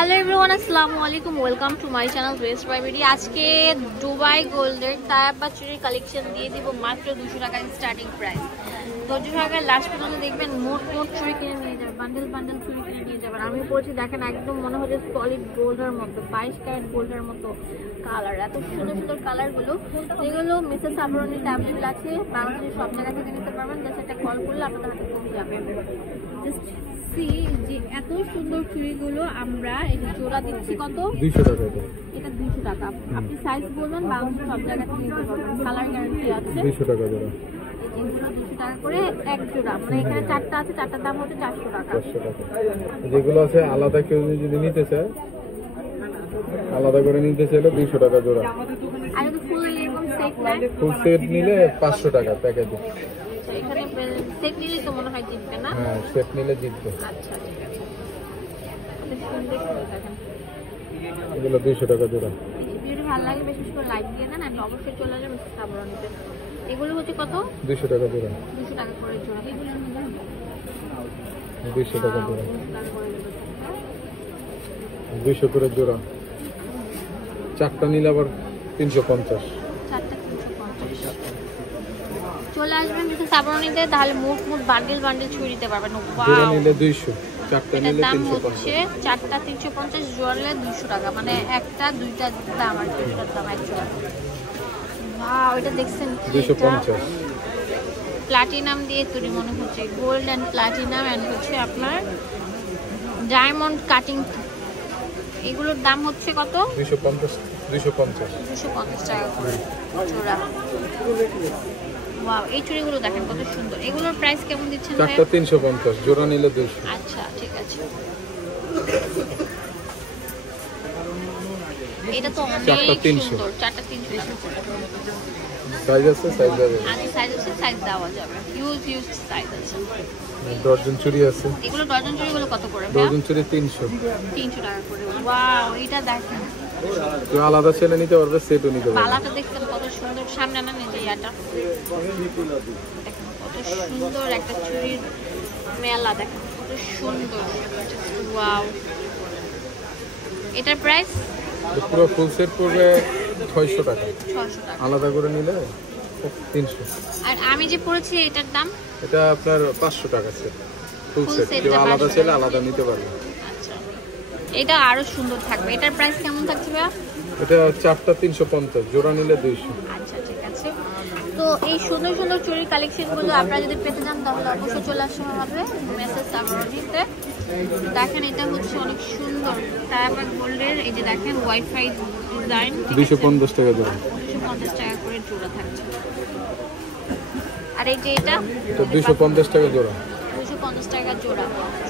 Hello everyone, আসসালামু আলাইকুম। Welcome to my channel west প্রাইভেটি। আজকে দুবাই গোল্ডের তায়াব বা চুরির কালেকশন দিয়ে দিব মাত্র 200 টাকা স্টার্টিং প্রাইস। 200 টাকায় লাস্ট পর্যন্ত দেখবেন মোট চুরি কিনে নিয়ে যাবেন, বান্ডেল চুরি কিনে নিয়ে যাবেন। আমি পড়ছি দেখেন একদম মনে হচ্ছে সলিড গোল্ডের মতো, 22 ক্যারেট গোল্ডের মতো কালার। এত সুন্দর সুন্দর কালারগুলো, যেগুলো মিসেস আবরণীর অ্যাভেলেবল আছে। বাংলাদেশের সব জায়গা থেকে নিতে পারবেন। জাস্ট একটা কল করলে আপনাদের হাতে পৌঁছে যাবে। যে এত সুন্দর চুড়িগুলো আমরা এটা জোড়া দিচ্ছি কত? 200 টাকা। এটা 200 টাকা। আপনি সাইজ বলবেন, বাংলাদেশের সব জায়গা থেকে নিতে পারবেন। কালার গ্যারান্টি আছে। 200 টাকা জোড়া। এগুলো 200 টাকা করে এক জোড়া। মানে এখানে চারটা আছে, চারটার দাম হচ্ছে 400 টাকা। 400 টাকা। যেগুলো আছে আলাদা কেউ যদি নিতে চায়, আলাদা করে নিতে চাইলে 200 টাকা জোড়া। আর যদি ফুল এরকম সেট নেয়, ফুল সেট নিলে 500 টাকা প্যাকেজে। এখানে সেট নিলে তো মনে হয় জিতবে না? হ্যাঁ, সেট নিলে জিতবে। আচ্ছা ঠিক আছে। এগুলো 200 টাকা জোড়া। ভিডিও ভালো লাগে বিশেষ করে লাইক দিয়ে দেন, আমি অবশ্যই চলে যাবো মিসেস আবরণীতে। এগুলো হচ্ছে কত? 200 টাকা জোড়া। 200 টাকা করে জোড়া। 200 টাকা জোড়া। 200 করে জোড়া। চারটা নিলে আবার 350। চারটা 350। চলে আসবেন মিসেস আবরণীতে, তাহলে মোট বান্ডেল চুরি দিতে পারবেন। জোড়া নিলে 200, চারটা নিলে 350। দাম হচ্ছে চারটা 350, জোড়া নিলে 200 টাকা। মানে একটা দুইটা দাম আর দুইটার দাম এক জোড়া। ওয়াও, এটা দেখছেন 250। প্লাটিনাম দিয়ে তৈরি মনে হচ্ছে, গোল্ড এন্ড প্লাটিনাম এন্ড হচ্ছে আপনার ডায়মন্ড কাটিং। এগুলোর দাম হচ্ছে কত? 250 টাকা করে জোড়া। ওয়াও, এই চুড়িগুলো দেখেন কত সুন্দর। এগুলোর প্রাইস কেমন দিচ্ছেন? চারটা 350, জোড়া নিলে 200। আচ্ছা ঠিক আছে। এটা তো অনেক সুন্দর। চারটা 300 করে। সাইজ আছে, সাইজ দেওয়া যাবে। আচ্ছা, সাইজ আছে, সাইজ দেওয়া যাবে। ইউজ সাইজ আছে। ডজন চুড়ি আছে। এগুলো ডজন চুড়িগুলো কত করে? ডজন চুড়ি 300 টাকা করে। ওয়াও, এটা দেখেন। তো আলাদা ছেলে নিতে পারবে, সেটও নিতে পারবে। পালাটা দেখতেন কত সুন্দর। সামনে না নিতে ইয়াটা দেখেন কত সুন্দর একটা চুড়ির মেলা। দেখেন কত সুন্দর। ওয়াও, এটার প্রাইস পুরো ফুল সেট পড়বে 600 টাকা। 600 টাকা। আলাদা করে নিলে 300। আর আমি যে পড়েছি এটার দাম? এটা আপনার 500 টাকা সেট। ফুল সেট কেউ আলাদা ছেলে আলাদা নিতে পারবে। আচ্ছা, এটা আরো সুন্দর থাকবে। এটার প্রাইস কেমন থাকছে ভাইয়া? এটা চারটা 350, জোড়া নিলে 200। আচ্ছা ঠিক আছে। তো এই সুন্দর সুন্দর চুরির কালেকশনগুলো আপনারা যদি পেতে চান তাহলে অবশ্যই চলে আসতে হবে মিসেস আবরণীতে। দেখেন এটা হচ্ছে অনেক সুন্দর তায়াব গোল্ডের। এই যে দেখেন ওয়াইফাই ডিজাইন। 250 টাকা জোড়া। 250 টাকা করে জোড়া থাকছে। আর এই যে এটা 250 টাকা জোড়া। 250 টাকা জোড়া।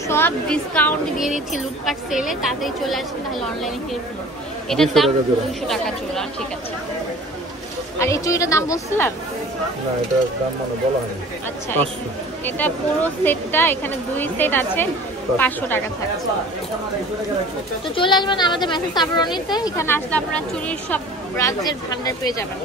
সব ডিসকাউন্ট দিয়ে দিচ্ছি লুটপাট সেলে, তাতেই চলে আসেন, তাহলে অনলাইনে কিনে ফেলুন। এটার দাম 200 টাকা জোড়া। ঠিক আছে। আর এই চুড়িটার দাম বলছিলাম না, এটার দাম মানে বলা হয়নি। আচ্ছা, এটা পুরো সেটটা, এখানে 2 সেট আছে, 500 টাকা থাকছে। তো চলে আসবেন আমাদের মিসেস আবরণীতে। এখানে আসলে আপনারা চুড়ির সব রাজ্যের ভান্ডার পেয়ে যাবেন।